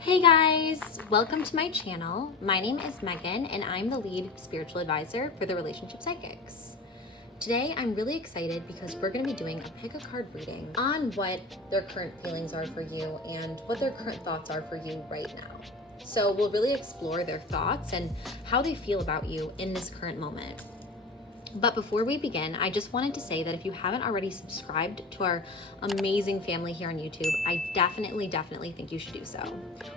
Hey guys, welcome to my channel. My name is Megan and I'm the lead spiritual advisor for the Relationship Psychics. Today I'm really excited because we're going to be doing a pick a card reading on what their current feelings are for you and what their current thoughts are for you right now. So we'll really explore their thoughts and how they feel about you in this current moment. But before we begin, I just wanted to say that if you haven't already subscribed to our amazing family here on YouTube, I definitely think you should do so.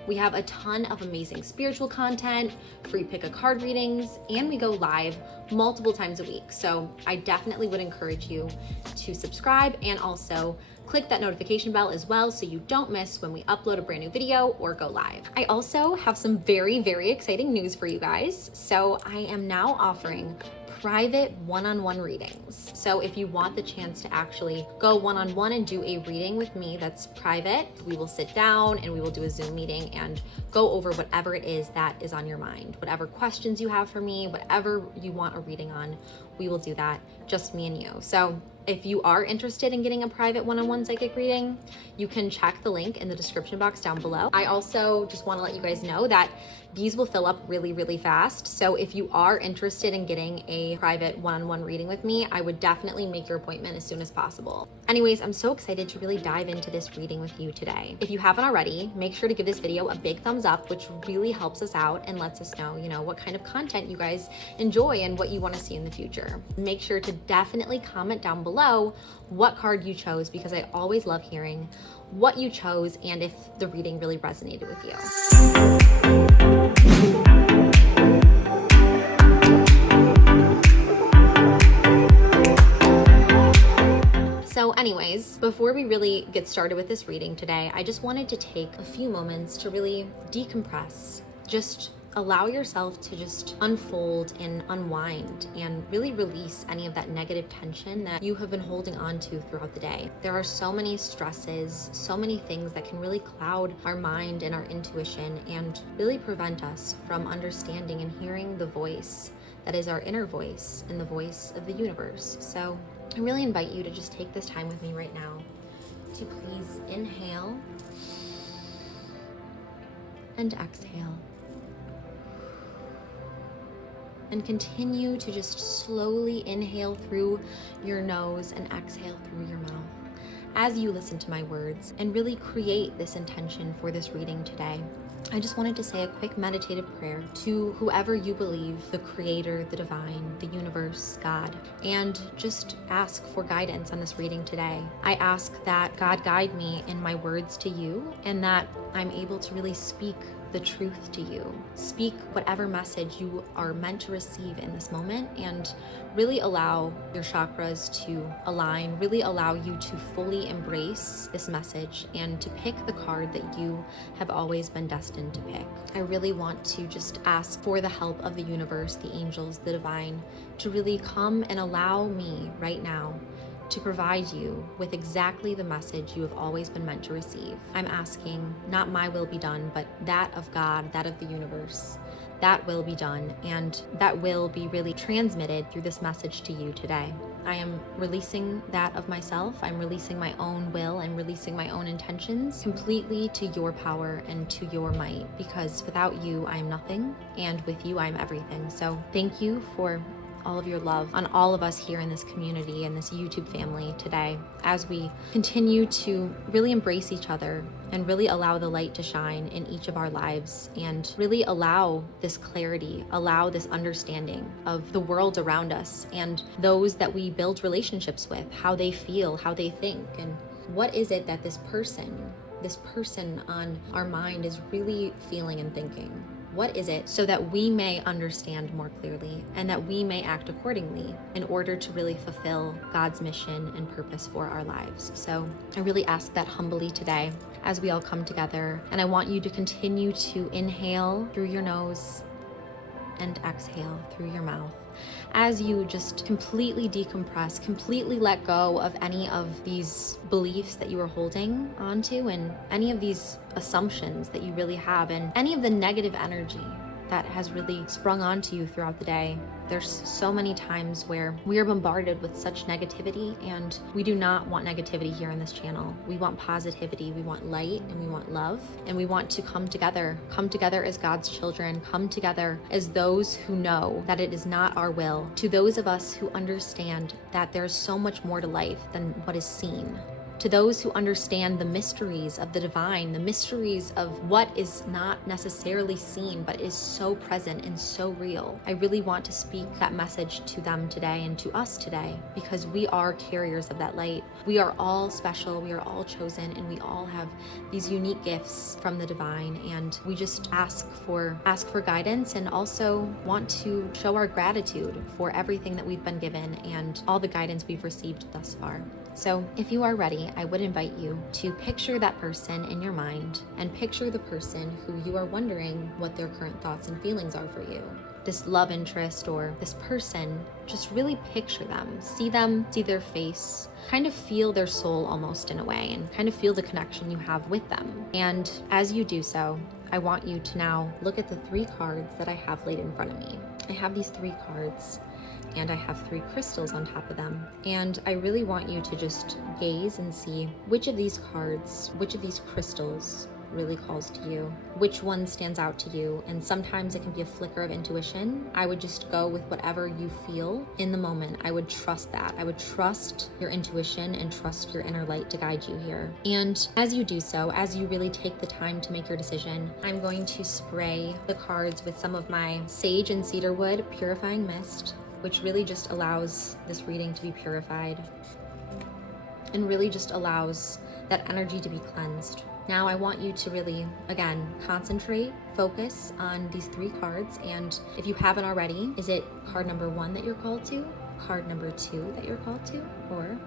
We have a ton of amazing spiritual content, free pick a card readings, and we go live multiple times a week. So I definitely would encourage you to subscribe and also click that notification bell as well so you don't miss when we upload a brand new video or go live. I also have some very exciting news for you guys. So I am now offering private one-on-one readings. So if you want the chance to actually go one-on-one and do a reading with me that's private, we will sit down and we will do a Zoom meeting and go over whatever it is that is on your mind. Whatever questions you have for me, whatever you want a reading on, we will do that, just me and you. So if you are interested in getting a private one-on-one psychic reading, you can check the link in the description box down below. I also just want to let you guys know that these will fill up really fast. So if you are interested in getting a private one-on-one reading with me, I would definitely make your appointment as soon as possible. Anyways, I'm so excited to really dive into this reading with you today. If you haven't already, make sure to give this video a big thumbs up, which really helps us out and lets us know, what kind of content you guys enjoy and what you want to see in the future. Make sure to definitely comment down below what card you chose, because I always love hearing what you chose and if the reading really resonated with you. So anyways, before we really get started with this reading today, I just wanted to take a few moments to really decompress. Just allow yourself to just unfold and unwind and really release any of that negative tension that you have been holding on to throughout the day. There are so many stresses, so many things that can really cloud our mind and our intuition and really prevent us from understanding and hearing the voice that is our inner voice and the voice of the universe. So I really invite you to just take this time with me right now to please inhale and exhale. And continue to just slowly inhale through your nose and exhale through your mouth as you listen to my words and really create this intention for this reading today. I just wanted to say a quick meditative prayer to whoever you believe, the creator, the divine, the universe, God, and just ask for guidance on this reading today. I ask that God guide me in my words to you and that I'm able to really speak the truth to you. Speak whatever message you are meant to receive in this moment and really allow your chakras to align, really allow you to fully embrace this message and to pick the card that you have always been destined to pick. I really want to just ask for the help of the universe, the angels, the divine, to really come and allow me right now to provide you with exactly the message you have always been meant to receive. I'm asking, not my will be done, but that of God, that of the universe. That will be done, and that will be really transmitted through this message to you today. I am releasing that of myself. I'm releasing my own will. I'm releasing my own intentions completely to your power and to your might, because without you, I am nothing, and with you, I am everything. So thank you for all of your love on all of us here in this community and this YouTube family today as we continue to really embrace each other and really allow the light to shine in each of our lives and really allow this clarity, allow this understanding of the world around us and those that we build relationships with, how they feel, how they think, and what is it that this person on our mind is really feeling and thinking. What is it, so that we may understand more clearly and that we may act accordingly in order to really fulfill God's mission and purpose for our lives. So I really ask that humbly today as we all come together. And I want you to continue to inhale through your nose and exhale through your mouth as you just completely decompress, completely let go of any of these beliefs that you are holding onto and any of these assumptions that you really have and any of the negative energy that has really sprung onto you throughout the day. There's so many times where we are bombarded with such negativity, and we do not want negativity here on this channel. We want positivity, we want light, and we want love, and we want to come together as God's children, come together as those who know that it is not our will, to those of us who understand that there's so much more to life than what is seen. To those who understand the mysteries of the divine, the mysteries of what is not necessarily seen, but is so present and so real. I really want to speak that message to them today and to us today, because we are carriers of that light. We are all special, we are all chosen, and we all have these unique gifts from the divine. And we just ask for guidance, and also want to show our gratitude for everything that we've been given and all the guidance we've received thus far. So if you are ready, I would invite you to picture that person in your mind, and picture the person who you are wondering what their current thoughts and feelings are for you. This love interest or this person, just really picture them, see their face, kind of feel their soul almost in a way, and kind of feel the connection you have with them. And as you do so, I want you to now look at the 3 cards that I have laid in front of me. I have these 3 cards, and I have 3 crystals on top of them. And I really want you to just gaze and see which of these cards, which of these crystals really calls to you, which one stands out to you. And sometimes it can be a flicker of intuition. I would just go with whatever you feel in the moment. I would trust that. I would trust your intuition and trust your inner light to guide you here. And as you do so, as you really take the time to make your decision, I'm going to spray the cards with some of my sage and cedarwood purifying mist, which really just allows this reading to be purified and really just allows that energy to be cleansed. Now I want you to really, again, concentrate, focus on these 3 cards. And if you haven't already, is it card number 1 that you're called to? Card number 2 that you're called to? Or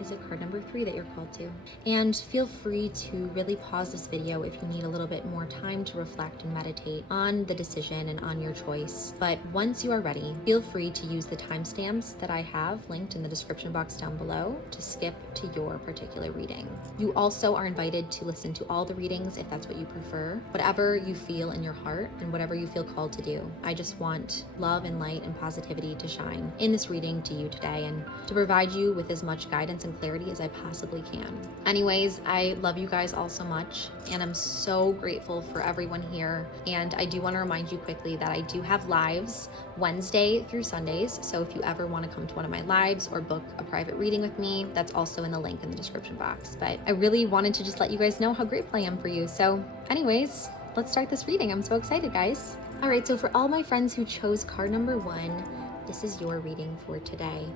is it card number 3 that you're called to? And feel free to really pause this video if you need a little bit more time to reflect and meditate on the decision and on your choice. But once you are ready, feel free to use the timestamps that I have linked in the description box down below to skip to your particular reading. You also are invited to listen to all the readings if that's what you prefer, whatever you feel in your heart and whatever you feel called to do. I just want love and light and positivity to shine in this reading to you today, and to provide you with as much guidance and clarity as I possibly can. Anyways, I love you guys all so much, and I'm so grateful for everyone here. And I do want to remind you quickly that I do have lives Wednesday through Sundays. So if you ever want to come to one of my lives or book a private reading with me, that's also in the link in the description box. But I really wanted to just let you guys know how grateful I am for you. So anyways, let's start this reading. I'm so excited, guys. All right, so for all my friends who chose card number 1, this is your reading for today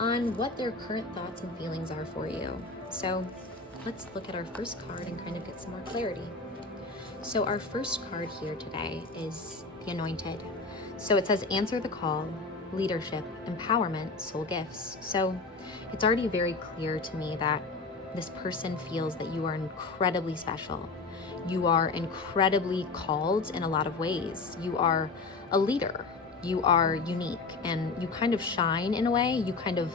on what their current thoughts and feelings are for you. So let's look at our first card and kind of get some more clarity. So our first card here today is the Anointed. So it says, answer the call, leadership, empowerment, soul gifts. So it's already very clear to me that this person feels that you are incredibly special. You are incredibly called in a lot of ways. You are a leader. You are unique, and you kind of shine in a way. You kind of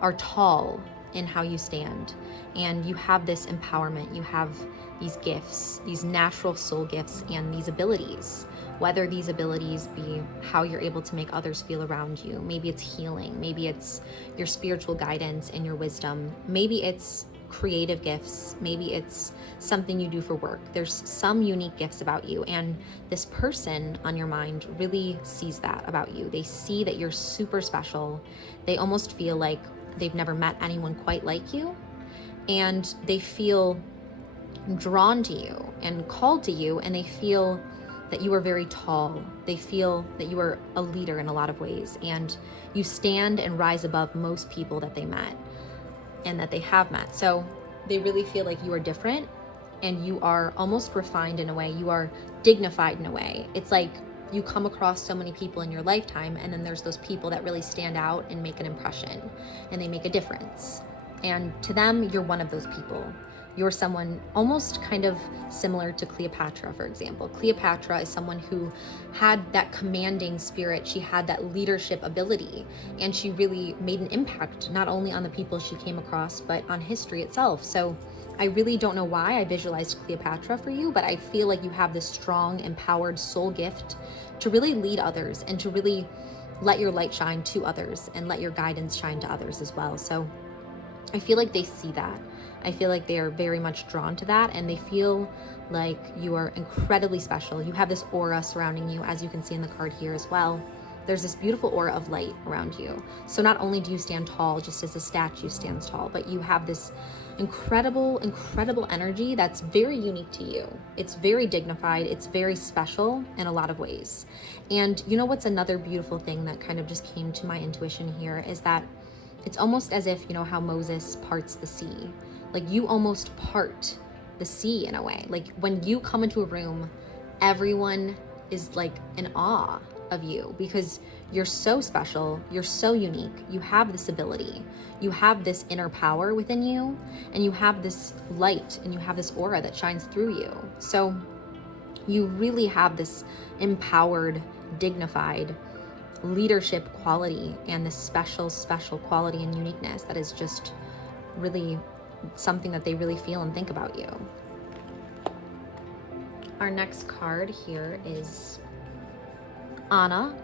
are tall in how you stand, and you have this empowerment. You have these gifts, these natural soul gifts, and these abilities, whether these abilities be how you're able to make others feel around you. Maybe it's healing, maybe it's your spiritual guidance and your wisdom, maybe it's creative gifts, maybe it's something you do for work. There's some unique gifts about you, and this person on your mind really sees that about you. They see that you're super special. They almost feel like they've never met anyone quite like you, and they feel drawn to you and called to you, and they feel that you are very tall. They feel that you are a leader in a lot of ways, and you stand and rise above most people that they met and that they have met. So they really feel like you are different, and you are almost refined in a way. You are dignified in a way. It's like you come across so many people in your lifetime, and then there's those people that really stand out and make an impression, and they make a difference. And to them, you're one of those people. You're someone almost kind of similar to Cleopatra, for example. Cleopatra is someone who had that commanding spirit. She had that leadership ability, and she really made an impact not only on the people she came across, but on history itself. So I really don't know why I visualized Cleopatra for you, but I feel like you have this strong, empowered soul gift to really lead others and to really let your light shine to others and let your guidance shine to others as well. So I feel like they see that. I feel like they are very much drawn to that, and they feel like you are incredibly special. You have this aura surrounding you, as you can see in the card here as well. There's this beautiful aura of light around you. So not only do you stand tall, just as a statue stands tall, but you have this incredible, incredible energy that's very unique to you. It's very dignified. It's very special in a lot of ways. And you know what's another beautiful thing that kind of just came to my intuition here is that it's almost as if, you know, how Moses parts the sea. Like you almost part the sea in a way. Like when you come into a room, everyone is like in awe of you because you're so special, you're so unique, you have this ability, you have this inner power within you, and you have this light and you have this aura that shines through you. So you really have this empowered, dignified leadership quality and this special quality and uniqueness that is just really something that they really feel and think about you. Our next card here is Anna,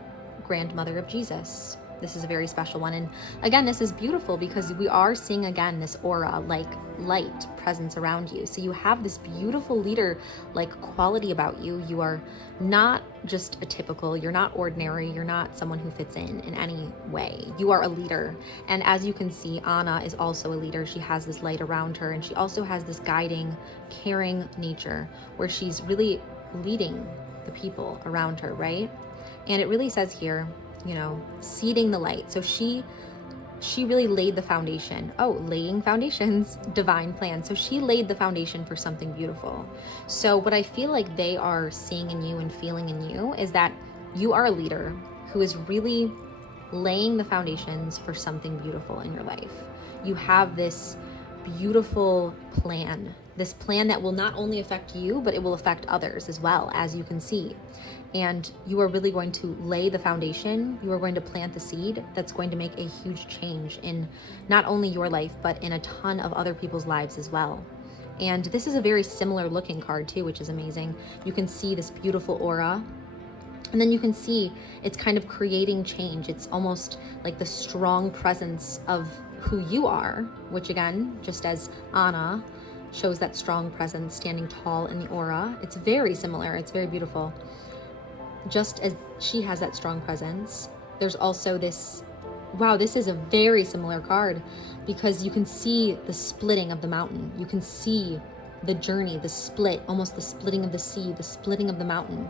grandmother of Jesus. This is a very special one. And again, this is beautiful because we are seeing again this aura, like light presence around you. So you have this beautiful leader like quality about you. You are not just a typical, you're not ordinary, you're not someone who fits in any way. You are a leader. And as you can see, Anna is also a leader. She has this light around her, and she also has this guiding, caring nature where she's really leading the people around her, right? And it really says here, you know, seeding the light. So she really laid the foundation. Oh, laying foundations, divine plan. So she laid the foundation for something beautiful. So what I feel like they are seeing in you and feeling in you is that you are a leader who is really laying the foundations for something beautiful in your life. You have this beautiful plan, this plan that will not only affect you, but it will affect others as well, as you can see. And you are really going to lay the foundation. You are going to plant the seed that's going to make a huge change in not only your life, but in a ton of other people's lives as well. And this is a very similar looking card too, which is amazing. You can see this beautiful aura, and then you can see it's kind of creating change. It's almost like the strong presence of who you are, which again, just as Anna shows that strong presence standing tall in the aura, it's very similar. It's very beautiful. Just as she has that strong presence, there's also this, wow, this is a very similar card because you can see the splitting of the mountain. You can see the journey, the split, almost the splitting of the sea, the splitting of the mountain.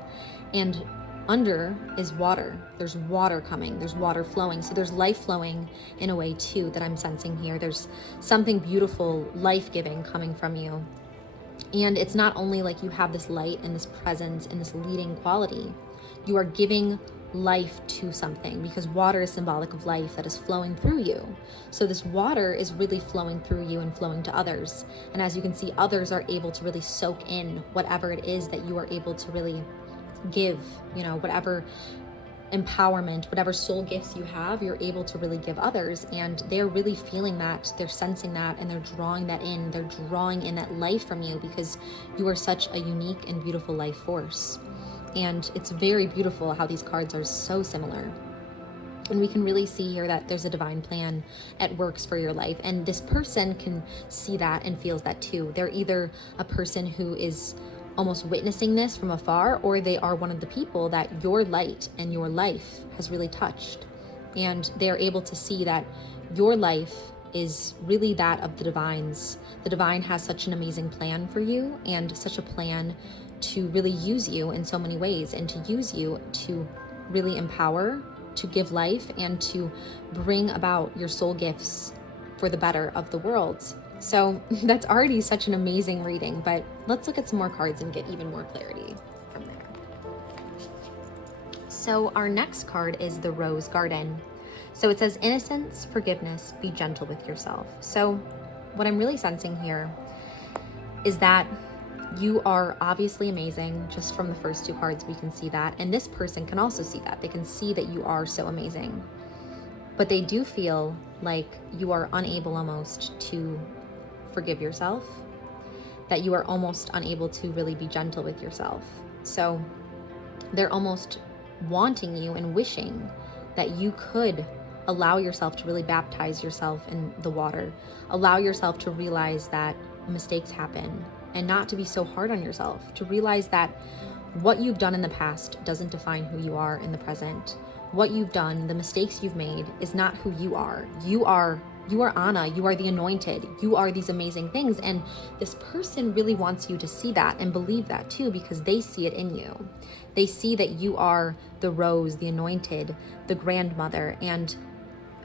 And under is water. There's water coming. There's water flowing. So there's life flowing in a way too that I'm sensing here. There's something beautiful, life-giving coming from you. And it's not only like you have this light and this presence and this leading quality. You are giving life to something because water is symbolic of life that is flowing through you. So this water is really flowing through you and flowing to others. And as you can see, others are able to really soak in whatever it is that you are able to really give, you know, whatever empowerment, whatever soul gifts you have, you're able to really give others. And they're really feeling that, they're sensing that, and they're drawing that in. They're drawing in that life from you because you are such a unique and beautiful life force. And it's very beautiful how these cards are so similar. And we can really see here that there's a divine plan at works for your life. And this person can see that and feels that too. They're either a person who is almost witnessing this from afar, or they are one of the people that your light and your life has really touched. And they're able to see that your life is really that of the divines. The divine has such an amazing plan for you and such a plan to really use you in so many ways and to use you to really empower, to give life, and to bring about your soul gifts for the better of the world. So that's already such an amazing reading, but let's look at some more cards and get even more clarity from there. So our next card is the Rose Garden. So it says, innocence, forgiveness, be gentle with yourself. So what I'm really sensing here is that you are obviously amazing. Just from the first two cards, we can see that. And this person can also see that. They can see that you are so amazing. But they do feel like you are unable almost to forgive yourself. that you are almost unable to really be gentle with yourself. So they're almost wanting you and wishing that you could allow yourself to really baptize yourself in the water, allow yourself to realize that mistakes happen and not to be so hard on yourself, to realize that what you've done in the past doesn't define who you are in the present. What you've done, the mistakes you've made, is not who you are. You are Anna, you are the anointed, you are these amazing things. And this person really wants you to see that and believe that too, because they see it in you. They see that you are the rose, the anointed, the grandmother, and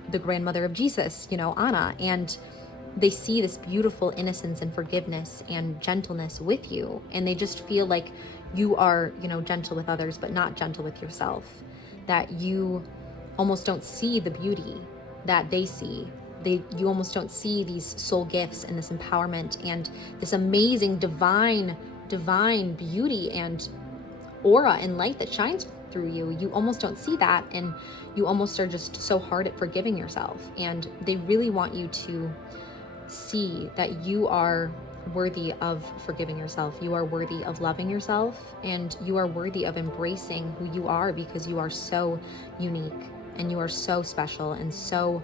the grandmother of Jesus, Anna. And they see this beautiful innocence and forgiveness and gentleness with you. And they just feel like you are, gentle with others, but not gentle with yourself. That you almost don't see the beauty that they see. You almost don't see these soul gifts and this empowerment and this amazing divine beauty and aura and light that shines through you. You almost don't see that, and you almost are just so hard at forgiving yourself. And they really want you to see that you are worthy of forgiving yourself. You are worthy of loving yourself, and you are worthy of embracing who you are, because you are so unique and you are so special and so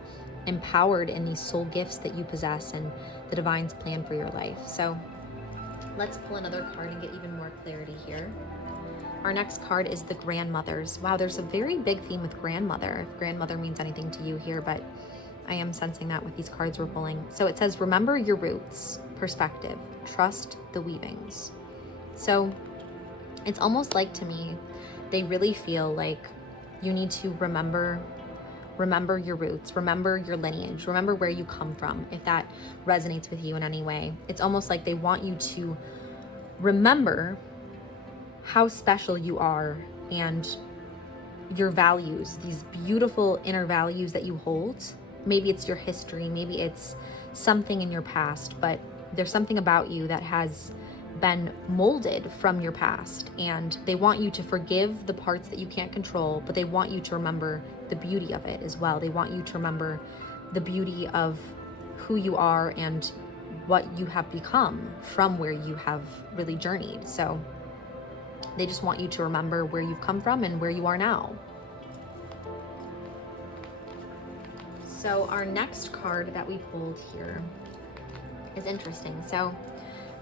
empowered in these soul gifts that you possess and the divine's plan for your life. So let's pull another card and get even more clarity here. Our next card is the grandmothers. Wow, there's a very big theme with grandmother, if grandmother means anything to you here, but I am sensing that with these cards we're pulling. So it says, remember your roots, perspective, trust the weavings. So it's almost like, to me, they really feel like you need to remember your roots, remember your lineage, remember where you come from, if that resonates with you in any way. It's almost like they want you to remember how special you are and your values, these beautiful inner values that you hold. Maybe it's your history, maybe it's something in your past, but there's something about you that has been molded from your past, and they want you to forgive the parts that you can't control, but they want you to remember the beauty of it as well. They want you to remember the beauty of who you are and what you have become from where you have really journeyed. So they just want you to remember where you've come from and where you are now. So our next card that we pulled here is interesting. So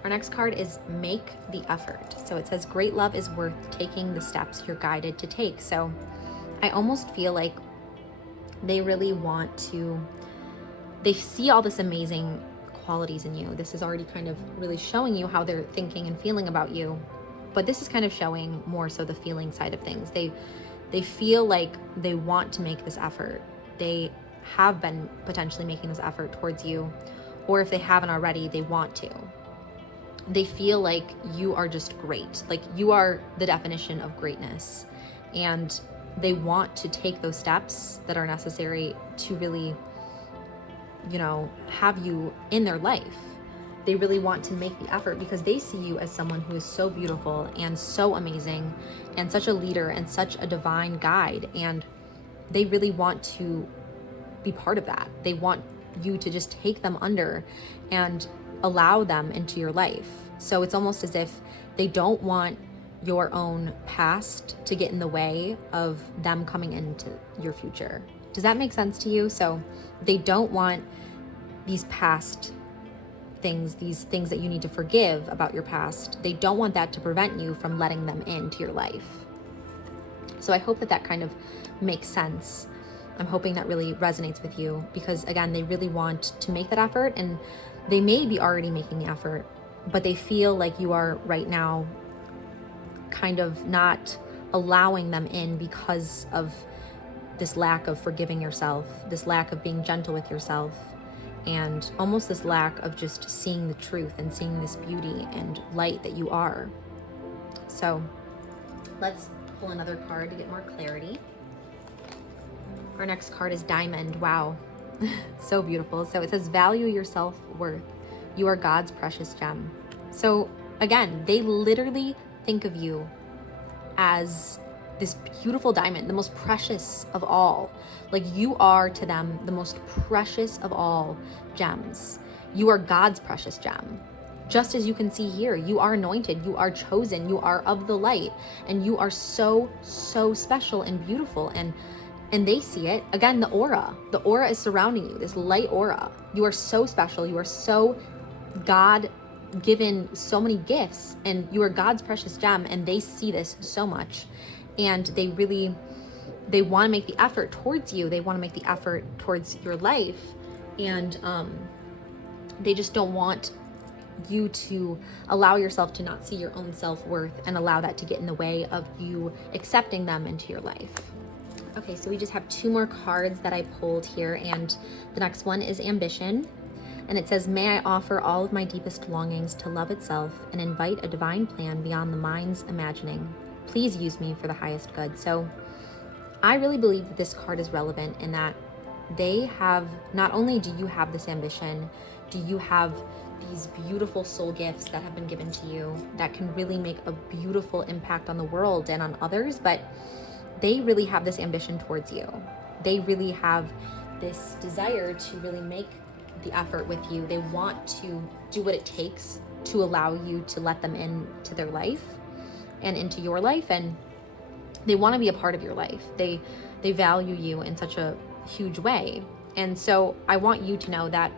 our next card is make the effort. So it says, great love is worth taking the steps you're guided to take. So I almost feel like they really want to, they see all this amazing qualities in you. This is already kind of really showing you how they're thinking and feeling about you. But this is kind of showing more so the feeling side of things. They feel like they want to make this effort. They have been potentially making this effort towards you, or if they haven't already, they want to. They feel like you are just great, like you are the definition of greatness, and they want to take those steps that are necessary to really, have you in their life. They really want to make the effort because they see you as someone who is so beautiful and so amazing and such a leader and such a divine guide, and they really want to be part of that. They want you to just take them under and allow them into your life. So it's almost as if they don't want your own past to get in the way of them coming into your future. Does that make sense to you? So they don't want these past things, these things that you need to forgive about your past. They don't want that to prevent you from letting them into your life. So I hope that kind of makes sense. I'm hoping that really resonates with you, because again, they really want to make that effort, and they may be already making the effort, but they feel like you are right now kind of not allowing them in because of this lack of forgiving yourself, this lack of being gentle with yourself, and almost this lack of just seeing the truth and seeing this beauty and light that you are. So let's pull another card to get more clarity. Our next card is Diamond. Wow, so beautiful. So it says, value your self-worth. You are God's precious gem. So again, they literally think of you as this beautiful diamond, the most precious of all. Like, you are to them the most precious of all gems. You are God's precious gem. Just as you can see here, you are anointed, you are chosen, you are of the light, and you are so, so special and beautiful. And they see it. Again, the aura is surrounding you, this light aura. You are so special. You are so God given, so many gifts, and you are God's precious gem. And they see this so much. And they want to make the effort towards you. They want to make the effort towards your life. And they just don't want you to allow yourself to not see your own self-worth and allow that to get in the way of you accepting them into your life. Okay, so we just have 2 more cards that I pulled here, and the next one is ambition. And it says, may I offer all of my deepest longings to love itself and invite a divine plan beyond the mind's imagining. Please use me for the highest good. So I really believe that this card is relevant in that they have, not only do you have this ambition, do you have these beautiful soul gifts that have been given to you that can really make a beautiful impact on the world and on others, but they really have this ambition towards you. They really have this desire to really make the effort with you. They want to do what it takes to allow you to let them into their life and into your life, and they want to be a part of your life. They value you in such a huge way. And so I want you to know that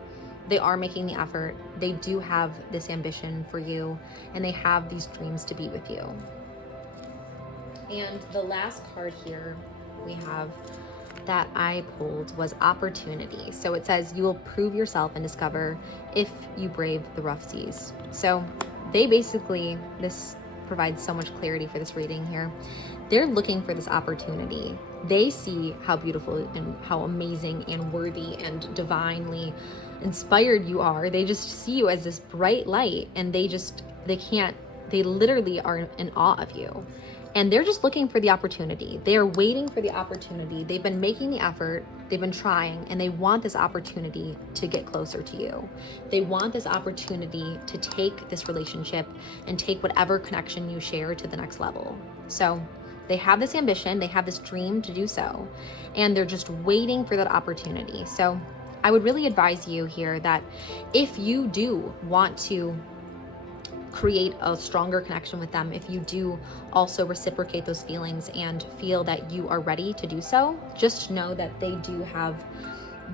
they are making the effort. They do have this ambition for you, and they have these dreams to be with you. And the last card here we have that I pulled was opportunity. So it says, you will prove yourself and discover if you brave the rough seas. So they basically, this provides so much clarity for this reading here. They're looking for this opportunity. They see how beautiful and how amazing and worthy and divinely inspired you are. They just see you as this bright light, and they literally are in awe of you. And they're just looking for the opportunity. They are waiting for the opportunity. They've been making the effort, they've been trying, and they want this opportunity to get closer to you. They want this opportunity to take this relationship and take whatever connection you share to the next level. So they have this ambition, they have this dream to do so, and they're just waiting for that opportunity. So I would really advise you here that if you do want to create a stronger connection with them, if you do also reciprocate those feelings and feel that you are ready to do so, just know that they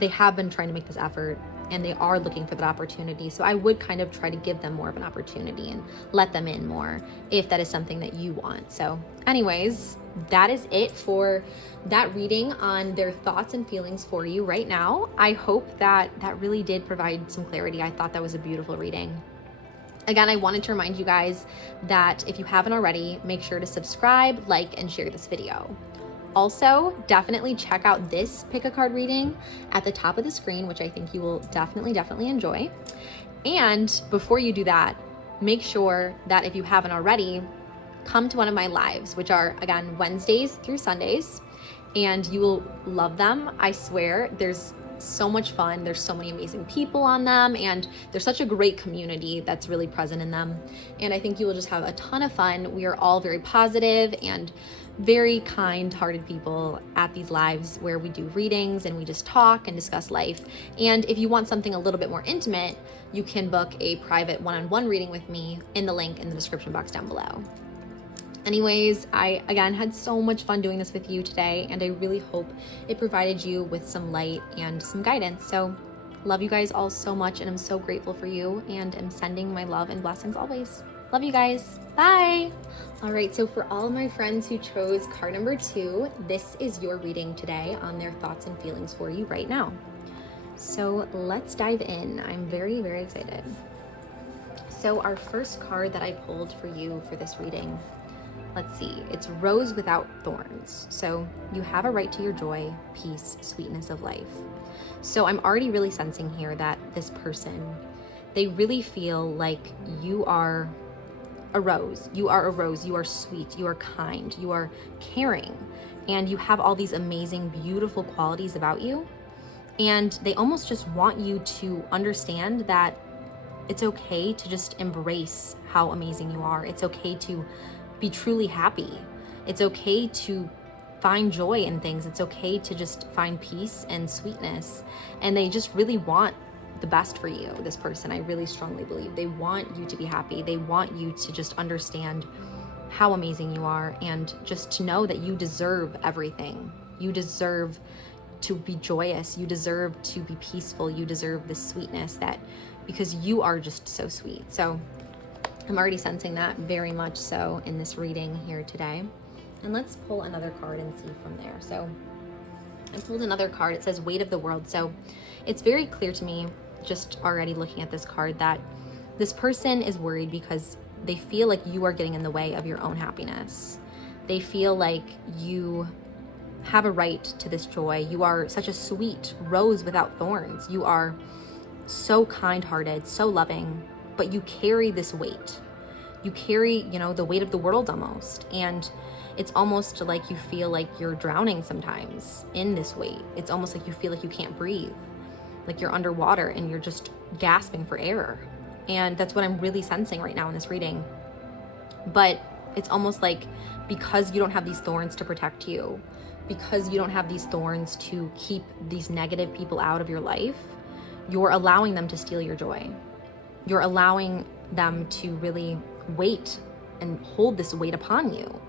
have been trying to make this effort, and they are looking for that opportunity. So I would kind of try to give them more of an opportunity and let them in more if that is something that you want. So anyways, that is it for that reading on their thoughts and feelings for you right now. I hope that really did provide some clarity. I thought that was a beautiful reading. Again, I wanted to remind you guys that if you haven't already, make sure to subscribe, like, and share this video. Also, definitely check out this pick a card reading at the top of the screen, which I think you will definitely enjoy. And before you do that, make sure that if you haven't already, come to one of my lives, which are, again, Wednesdays through Sundays, and you will love them. I swear, there's so much fun. There's so many amazing people on them, and there's such a great community that's really present in them. And I think you will just have a ton of fun. We are all very positive and very kind-hearted people at these lives where we do readings and we just talk and discuss life. And if you want something a little bit more intimate, you can book a private one-on-one reading with me in the link in the description box down below. Anyways, I, again, had so much fun doing this with you today, and I really hope it provided you with some light and some guidance. So love you guys all so much, and I'm so grateful for you, and I'm sending my love and blessings always. Love you guys. Bye. All right, so for all of my friends who chose card number 2, this is your reading today on their thoughts and feelings for you right now. So let's dive in. I'm very excited. So our first card that I pulled for you for this reading, let's see, it's Rose Without Thorns. So you have a right to your joy, peace, sweetness of life. So I'm already really sensing here that this person, they really feel like you are a rose. You are a rose. You are sweet. You are kind. You are caring. And you have all these amazing, beautiful qualities about you. And they almost just want you to understand that it's okay to just embrace how amazing you are. It's okay to be truly happy. It's okay to find joy in things. It's okay to just find peace and sweetness. And they just really want the best for you, this person. I really strongly believe they want you to be happy. They want you to just understand how amazing you are, and just to know that you deserve everything. You deserve to be joyous. You deserve to be peaceful. You deserve this sweetness, that because you are just so sweet. So I'm already sensing that very much so in this reading here today. And let's pull another card and see from there. So I pulled another card. It says weight of the world. So it's very clear to me, just already looking at this card, that this person is worried because they feel like you are getting in the way of your own happiness. They feel like you have a right to this joy. You are such a sweet rose without thorns. You are so kind-hearted, so loving, but you carry this weight. You carry, the weight of the world almost. And it's almost like you feel like you're drowning sometimes in this weight. It's almost like you feel like you can't breathe, like you're underwater and you're just gasping for air. And that's what I'm really sensing right now in this reading. But it's almost like, because you don't have these thorns to protect you, because you don't have these thorns to keep these negative people out of your life, you're allowing them to steal your joy. You're allowing them to really wait and hold this weight upon you.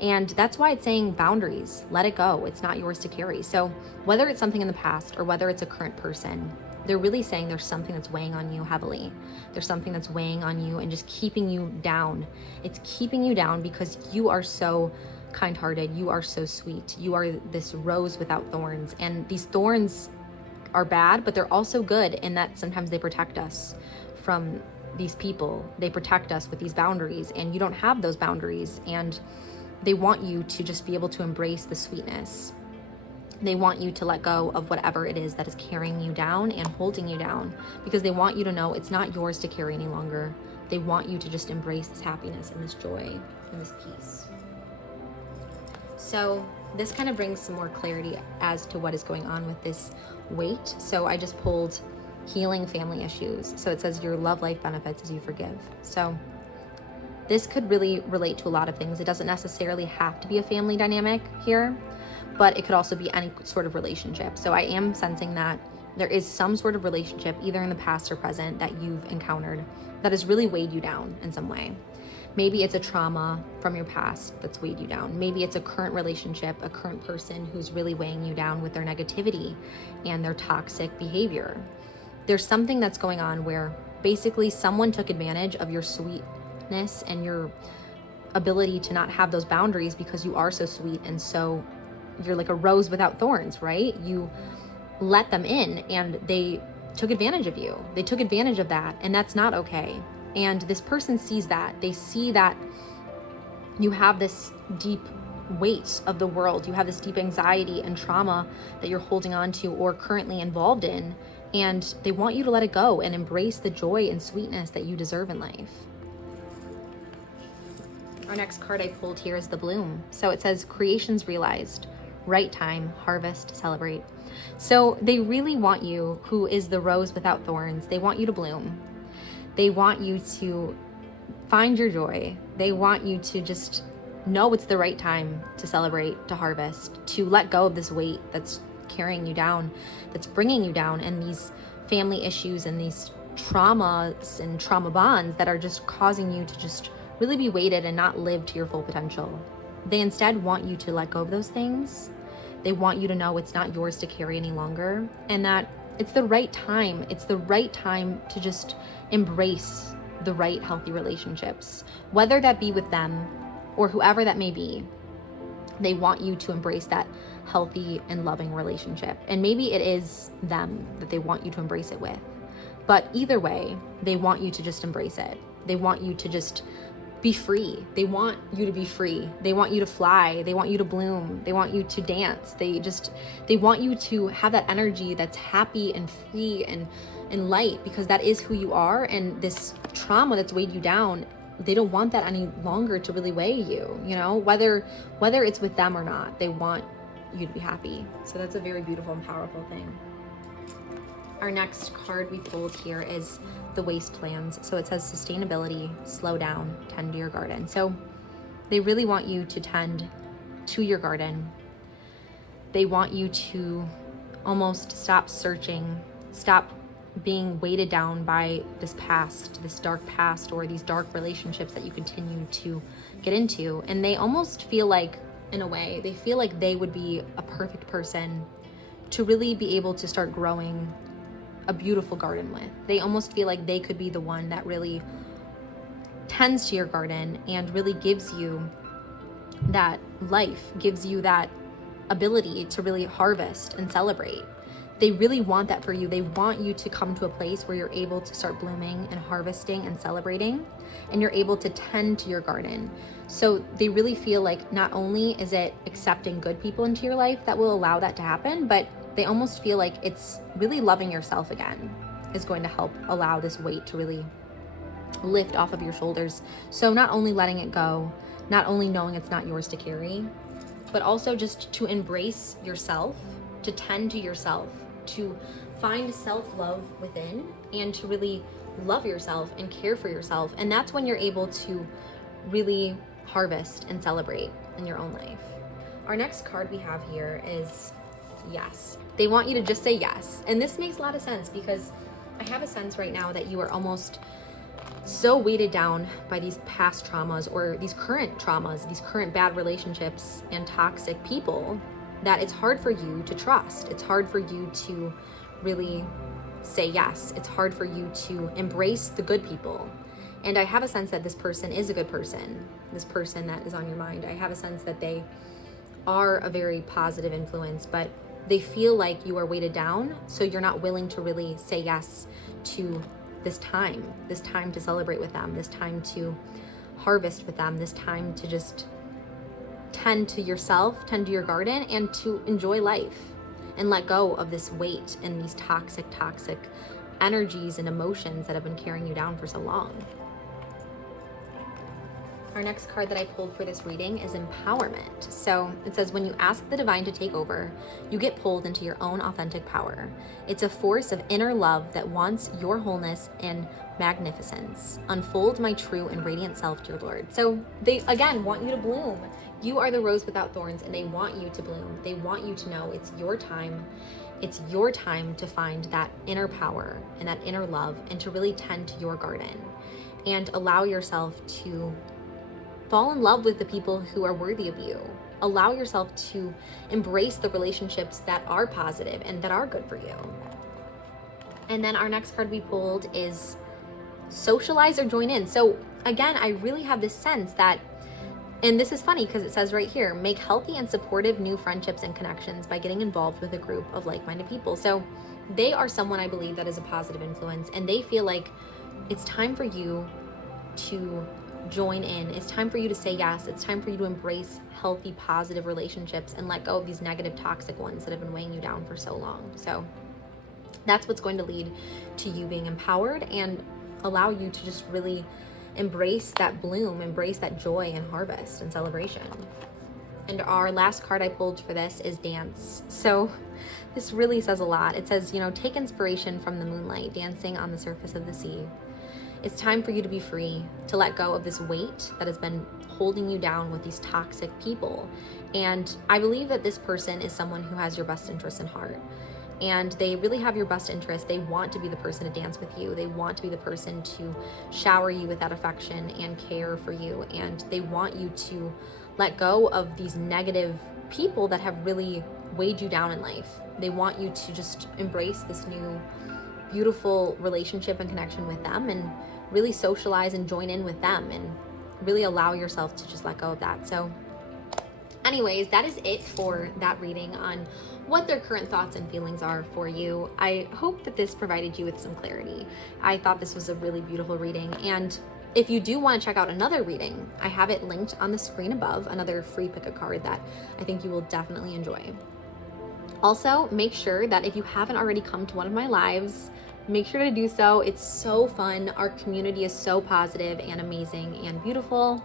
And that's why it's saying boundaries. Let it go. It's not yours to carry. So whether it's something in the past or whether it's a current person, they're really saying there's something that's weighing on you heavily. There's something that's weighing on you and just keeping you down. It's keeping you down because you are so kind-hearted. You are so sweet. You are this rose without thorns. And these thorns are bad, but they're also good in that sometimes they protect us from these people. They protect us with these boundaries, and you don't have those boundaries. And they want you to just be able to embrace the sweetness. They want you to let go of whatever it is that is carrying you down and holding you down, because they want you to know it's not yours to carry any longer. They want you to just embrace this happiness and this joy and this peace. So this kind of brings some more clarity as to what is going on with this weight. So I just pulled healing family issues. So it says your love life benefits as you forgive. So this could really relate to a lot of things. It doesn't necessarily have to be a family dynamic here, but it could also be any sort of relationship. So I am sensing that there is some sort of relationship, either in the past or present, that you've encountered that has really weighed you down in some way. Maybe it's a trauma from your past that's weighed you down. Maybe it's a current relationship, a current person who's really weighing you down with their negativity and their toxic behavior. There's something that's going on where basically someone took advantage of your sweetness and your ability to not have those boundaries, because you are so sweet and so you're like a rose without thorns, right? You let them in and they took advantage of you. They took advantage of that, and that's not okay. And this person sees that. They see that you have this deep weight of the world. You have this deep anxiety and trauma that you're holding on to or currently involved in. And they want you to let it go and embrace the joy and sweetness that you deserve in life. Our next card I pulled here is the bloom. So it says creations realized, right time, harvest, celebrate. So they really want you, who is the rose without thorns, they want you to bloom. They want you to find your joy. They want you to just know it's the right time to celebrate, to harvest, to let go of this weight that's carrying you down, that's bringing you down, and these family issues and these traumas and trauma bonds that are just causing you to just really be weighted and not live to your full potential. They instead want you to let go of those things. They want you to know it's not yours to carry any longer, and that it's the right time. It's the right time to just embrace the right healthy relationships, whether that be with them or whoever that may be. They want you to embrace that healthy and loving relationship. And maybe it is them that they want you to embrace it with. But either way, they want you to just embrace it. They want you to just be free. They want you to be free. They want you to fly. They want you to bloom. They want you to dance. They want you to have that energy that's happy and free and light, because that is who you are. And this trauma that's weighed you down, they don't want that any longer to really weigh you, whether it's with them or not. They want you to be happy. So that's a very beautiful and powerful thing. Our next card we pulled here is the wastelands. So it says sustainability, slow down, tend to your garden. So they really want you to tend to your garden. They want you to almost stop searching, stop being weighted down by this past, this dark past, or these dark relationships that you continue to get into. And they almost feel like, in a way, they feel like they would be a perfect person to really be able to start growing a beautiful garden with. They almost feel like they could be the one that really tends to your garden and really gives you that life, gives you that ability to really harvest and celebrate. They really want that for you. They want you to come to a place where you're able to start blooming and harvesting and celebrating, and you're able to tend to your garden. So they really feel like not only is it accepting good people into your life that will allow that to happen, but they almost feel like it's really loving yourself again is going to help allow this weight to really lift off of your shoulders. So not only letting it go, not only knowing it's not yours to carry, but also just to embrace yourself, to tend to yourself, to find self-love within, and to really love yourself and care for yourself. And that's when you're able to really harvest and celebrate in your own life. Our next card we have here is yes. They want you to just say yes. And this makes a lot of sense because I have a sense right now that you are almost so weighted down by these past traumas or these current traumas, these current bad relationships and toxic people, that it's hard for you to trust. It's hard for you to really say yes. It's hard for you to embrace the good people. And I have a sense that this person is a good person, this person that is on your mind. I have a sense that they are a very positive influence, but they feel like you are weighted down, so you're not willing to really say yes to this time to celebrate with them, this time to harvest with them, this time to just tend to yourself, tend to your garden, and to enjoy life and let go of this weight and these toxic energies and emotions that have been carrying you down for so long. Our next card that I pulled for this reading is empowerment. So it says, when you ask the divine to take over, you get pulled into your own authentic power. It's a force of inner love that wants your wholeness and magnificence. Unfold my true and radiant self, dear Lord. So they, again, want you to bloom. You are the rose without thorns, and they want you to bloom. They want you to know it's your time. It's your time to find that inner power and that inner love, and to really tend to your garden and allow yourself to fall in love with the people who are worthy of you. Allow yourself to embrace the relationships that are positive and that are good for you. And then our next card we pulled is socialize or join in. So again, I really have this sense that, and this is funny because it says right here, make healthy and supportive new friendships and connections by getting involved with a group of like-minded people. So they are someone I believe that is a positive influence, and they feel like it's time for you to join in. It's time for you to say yes. It's time for you to embrace healthy, positive relationships and let go of these negative, toxic ones that have been weighing you down for so long. So that's what's going to lead to you being empowered and allow you to just really embrace that bloom, embrace that joy and harvest and celebration. And our last card I pulled for this is dance. So this really says a lot. It says, take inspiration from the moonlight dancing on the surface of the sea. It's time for you to be free, to let go of this weight that has been holding you down with these toxic people. And I believe that this person is someone who has your best interest in heart. And they really have your best interest. They want to be the person to dance with you. They want to be the person to shower you with that affection and care for you. And they want you to let go of these negative people that have really weighed you down in life. They want you to just embrace this new beautiful relationship and connection with them, and really socialize and join in with them, and really allow yourself to just let go of that. So anyways, that is it for that reading on what their current thoughts and feelings are for you. I hope that this provided you with some clarity. I thought this was a really beautiful reading, and if you do want to check out another reading, I have it linked on the screen above, another free pick a card that I think you will definitely enjoy. Also, make sure that if you haven't already come to one of my lives, make sure to do so. It's so fun. Our community is so positive and amazing and beautiful.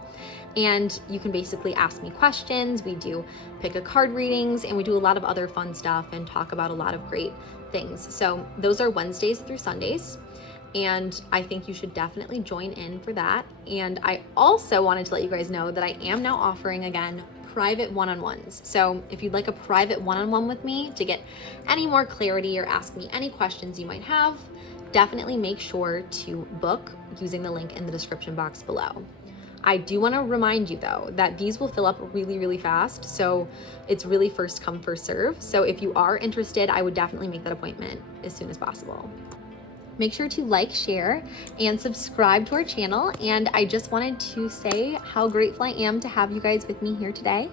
And you can basically ask me questions. We do pick a card readings, and we do a lot of other fun stuff and talk about a lot of great things. So those are Wednesdays through Sundays. And I think you should definitely join in for that. And I also wanted to let you guys know that I am now offering again private one-on-ones. So if you'd like a private one-on-one with me to get any more clarity or ask me any questions you might have, definitely make sure to book using the link in the description box below. I do want to remind you though that these will fill up really, really fast. So it's really first come, first serve. So if you are interested, I would definitely make that appointment as soon as possible. Make sure to like, share, and subscribe to our channel. And I just wanted to say how grateful I am to have you guys with me here today.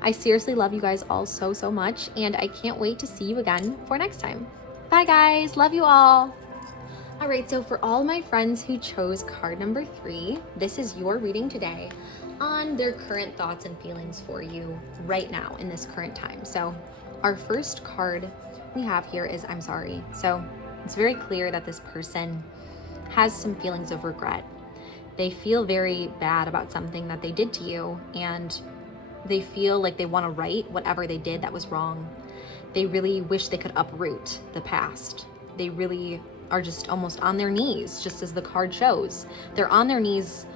I seriously love you guys all so, so much. And I can't wait to see you again for next time. Bye guys, love you all. All right, so for all my friends who chose card number 3, this is your reading today on their current thoughts and feelings for you right now in this current time. So our first card we have here is I'm sorry. So it's very clear that this person has some feelings of regret. They feel very bad about something that they did to you, and they feel like they want to right whatever they did that was wrong. They really wish they could uproot the past. They really are just almost on their knees, just as the card shows. They're on their knees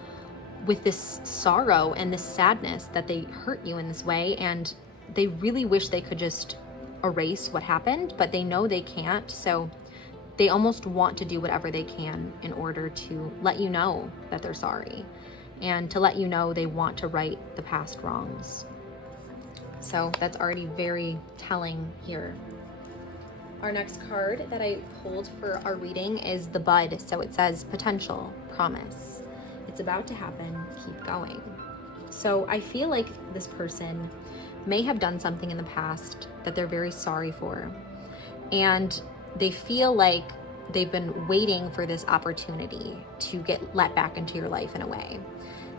with this sorrow and this sadness that they hurt you in this way, and they really wish they could just erase what happened, but they know they can't. So they almost want to do whatever they can in order to let you know that they're sorry and to let you know they want to right the past wrongs. So that's already very telling here. Our next card that I pulled for our reading is the Bud. So it says potential, promise. It's about to happen, keep going. So I feel like this person may have done something in the past that they're very sorry for. And they feel like they've been waiting for this opportunity to get let back into your life in a way.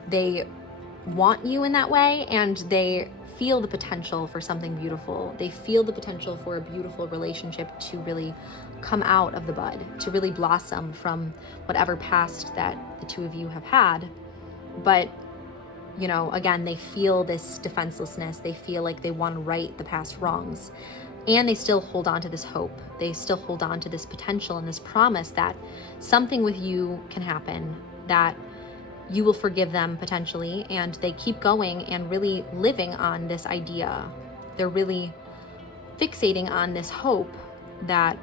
They want you in that way, and they feel the potential for something beautiful. They feel the potential for a beautiful relationship to really come out of the bud, to really blossom from whatever past that the two of you have had. But, you know, again, they feel this defenselessness. They feel like they want to right the past wrongs. And they still hold on to this hope. They still hold on to this potential and this promise that something with you can happen, that you will forgive them potentially, and they keep going and really living on this idea. They're really fixating on this hope that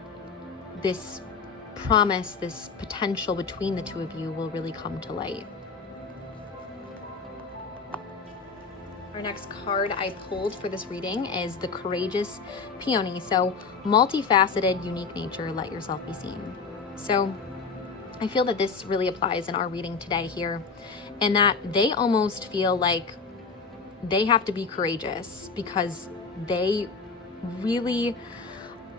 this promise, this potential between the two of you will really come to light. Our next card I pulled for this reading is the Courageous Peony. So multifaceted, unique nature, let yourself be seen. So I feel that this really applies in our reading today here, and that they almost feel like they have to be courageous because they really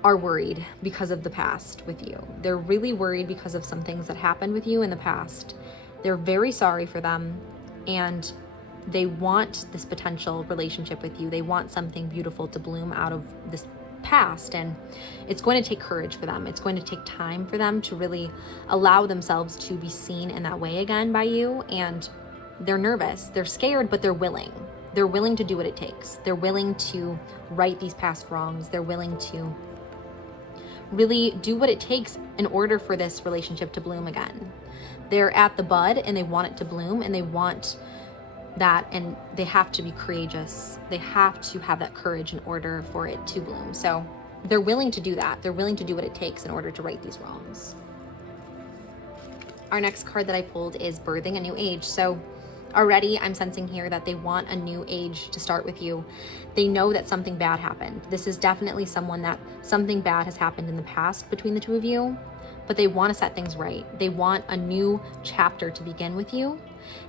are worried because of the past with you. They're really worried because of some things that happened with you in the past. They're very sorry for them, and they want this potential relationship with you. They want something beautiful to bloom out of this past, and it's going to take courage for them. It's going to take time for them to really allow themselves to be seen in that way again by you. And they're nervous, they're scared, but they're willing. They're willing to do what it takes. They're willing to right these past wrongs. They're willing to really do what it takes in order for this relationship to bloom again. They're at the bud and they want it to bloom, and they want that, and they have to be courageous. They have to have that courage in order for it to bloom. So they're willing to do that. They're willing to do what it takes in order to right these wrongs. Our next card that I pulled is Birthing a New Age. So already I'm sensing here that they want a new age to start with you. They know that something bad happened. This is definitely someone that something bad has happened in the past between the two of you, but they want to set things right. They want a new chapter to begin with you.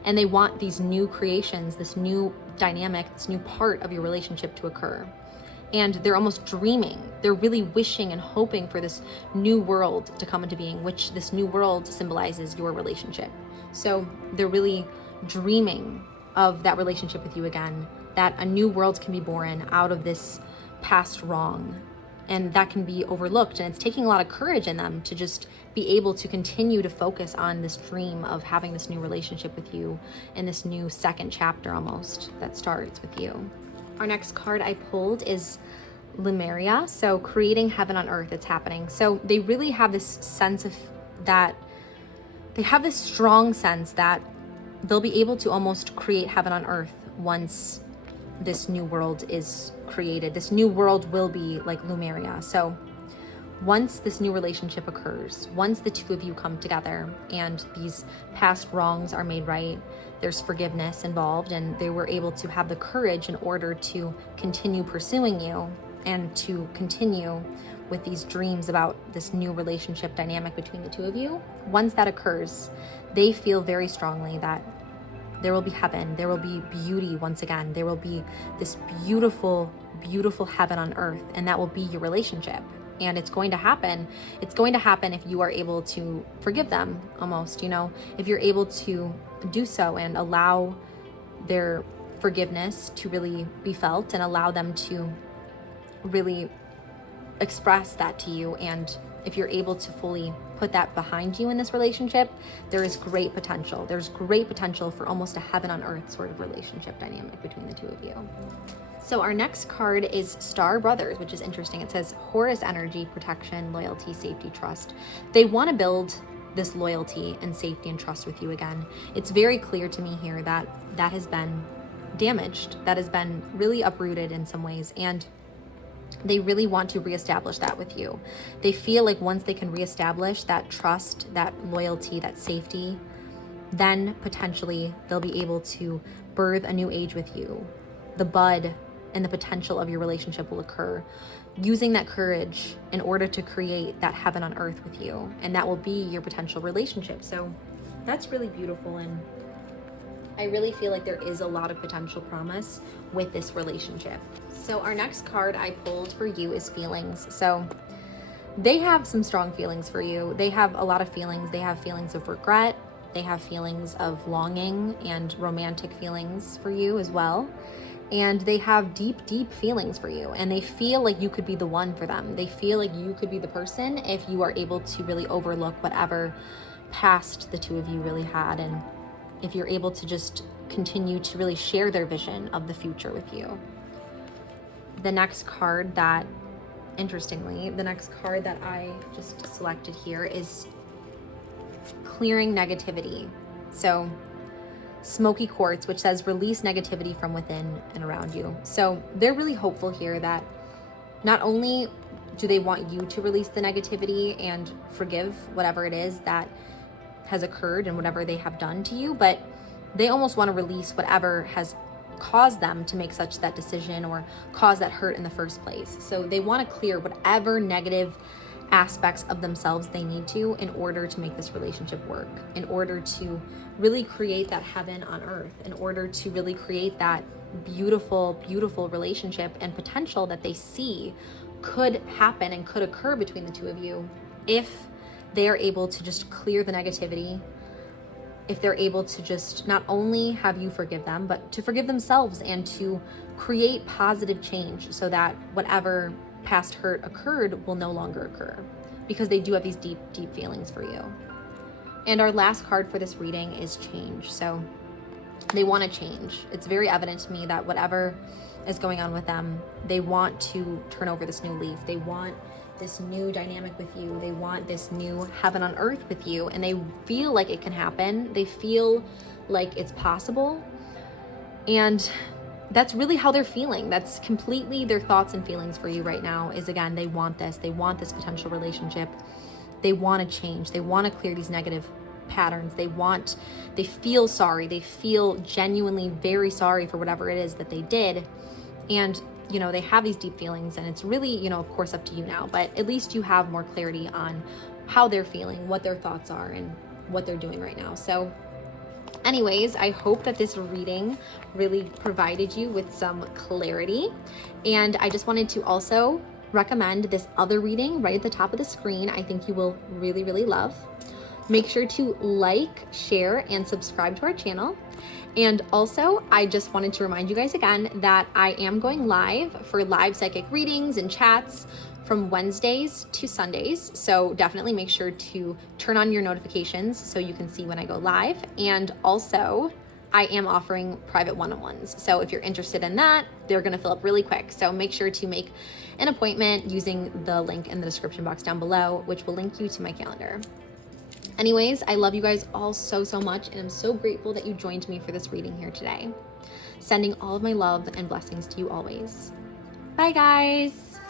And they want these new creations, this new dynamic, this new part of your relationship to occur. And they're almost dreaming. They're really wishing and hoping for this new world to come into being, which this new world symbolizes your relationship. So they're really dreaming of that relationship with you again, that a new world can be born out of this past wrong. And that can be overlooked. And it's taking a lot of courage in them to just be able to continue to focus on this dream of having this new relationship with you and this new second chapter almost that starts with you. Our next card I pulled is Lemuria. So creating heaven on earth, it's happening. So they really have this sense of that, they have this strong sense that they'll be able to almost create heaven on earth once this new world is created. This new world will be like Lemuria. So once this new relationship occurs, once the two of you come together and these past wrongs are made right, there's forgiveness involved, and they were able to have the courage in order to continue pursuing you and to continue with these dreams about this new relationship dynamic between the two of you. Once that occurs, they feel very strongly that there will be heaven, there will be beauty once again, there will be this beautiful, beautiful heaven on earth, and that will be your relationship. And it's going to happen. It's going to happen if you are able to forgive them, almost, if you're able to do so and allow their forgiveness to really be felt and allow them to really express that to you. And if you're able to fully put that behind you in this relationship, there is great potential. There's great potential for almost a heaven on earth sort of relationship dynamic between the two of you. So our next card is Star Brothers, which is interesting. It says Horus energy, protection, loyalty, safety, trust. They want to build this loyalty and safety and trust with you again. It's very clear to me here that that has been damaged, that has been really uprooted in some ways, and they really want to reestablish that with you. They feel like once they can reestablish that trust, that loyalty, that safety, then potentially they'll be able to birth a new age with you. The bud and the potential of your relationship will occur, using that courage in order to create that heaven on earth with you. And that will be your potential relationship. So that's really beautiful. And I really feel like there is a lot of potential promise with this relationship. So our next card I pulled for you is feelings. So they have some strong feelings for you. They have a lot of feelings. They have feelings of regret. They have feelings of longing and romantic feelings for you as well. And they have deep, deep feelings for you. And they feel like you could be the one for them. They feel like you could be the person if you are able to really overlook whatever past the two of you really had. And if you're able to just continue to really share their vision of the future with you. The next card that, interestingly, the next card that I just selected here is clearing negativity. So smoky quartz, which says release negativity from within and around you. So they're really hopeful here that not only do they want you to release the negativity and forgive whatever it is that has occurred and whatever they have done to you, but they almost want to release whatever has caused them to make such that decision or cause that hurt in the first place. So they want to clear whatever negative aspects of themselves they need to in order to make this relationship work, in order to really create that heaven on earth, in order to really create that beautiful, beautiful relationship and potential that they see could happen and could occur between the two of you if they are able to just clear the negativity, if they're able to just not only have you forgive them, but to forgive themselves and to create positive change so that whatever past hurt occurred will no longer occur, because they do have these deep, deep feelings for you. And our last card for this reading is change. So they want to change. It's very evident to me that whatever is going on with them, they want to turn over this new leaf. They want this new dynamic with you. They want this new heaven on earth with you, and they feel like it can happen. They feel like it's possible. And that's really how they're feeling. That's completely their thoughts and feelings for you right now is, again, they want this. They want this potential relationship. They want to change. They want to clear these negative patterns. They feel sorry. They feel genuinely very sorry for whatever it is that they did. And, they have these deep feelings, and it's really, of course, up to you now, but at least you have more clarity on how they're feeling, what their thoughts are, and what they're doing right now. So anyways, I hope that this reading really provided you with some clarity. And I just wanted to also recommend this other reading right at the top of the screen. I think you will really, really love. Make sure to like, share, and subscribe to our channel. And also, I just wanted to remind you guys again that I am going live for live psychic readings and chats from Wednesdays to Sundays. So definitely make sure to turn on your notifications so you can see when I go live. And also, I am offering private one-on-ones. So if you're interested in that, they're gonna fill up really quick. So make sure to make an appointment using the link in the description box down below, which will link you to my calendar. Anyways, I love you guys all so, so much, and I'm so grateful that you joined me for this reading here today. Sending all of my love and blessings to you always. Bye, guys.